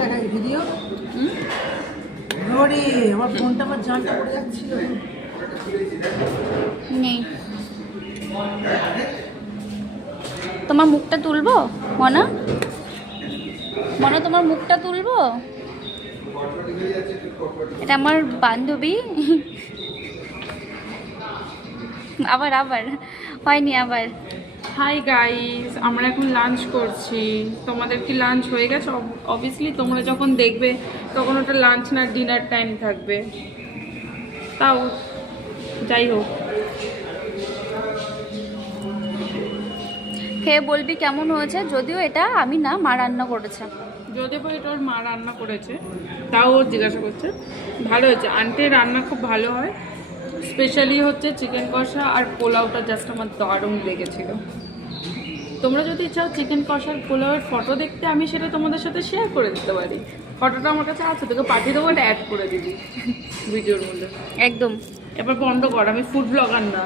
দেখাই ভিডিও। ওরে আমার ফোনটা আমার জানটা পড়ে যাচ্ছিল। নেই তোমার মুখটা তুলবো মনা, মনা তোমার মুখটা তুলবো। এটা আমার বান্ধবী। আবার আবার হয়নি আবার। হাই গাইস, আমরা এখন লাঞ্চ করছি। তোমাদের কি লাঞ্চ হয়ে গেছে? অবভিয়াসলি তোমরা যখন দেখবে তখন ওটা লাঞ্চ না ডিনার টাইম থাকবে। তাও যাই হোক, খেয়ে বলবি কেমন হয়েছে। যদিও এটা আমি না, মা রান্না করেছে। যদিও বা এটা ওর মা রান্না করেছে, তাও ও জিজ্ঞাসা করছে। ভালো হয়েছে, আন্টির রান্না খুব ভালো হয়। স্পেশালি হচ্ছে চিকেন কষা আর পোলাওটা জাস্ট আমার দারুণ লেগেছিল। তোমরা যদি চাও চিকেন কষার পোলাওয়ের ফটো দেখতে, আমি সেটা তোমাদের সাথে শেয়ার করে দিতে পারি। ফটোটা আমার কাছে আছে, তোকে পাঠিয়ে দেবো, এটা অ্যাড করে দিবি ভিডিওর মধ্যে। একদম। এবার বন্ধ কর, আমি ফুড ব্লগার না।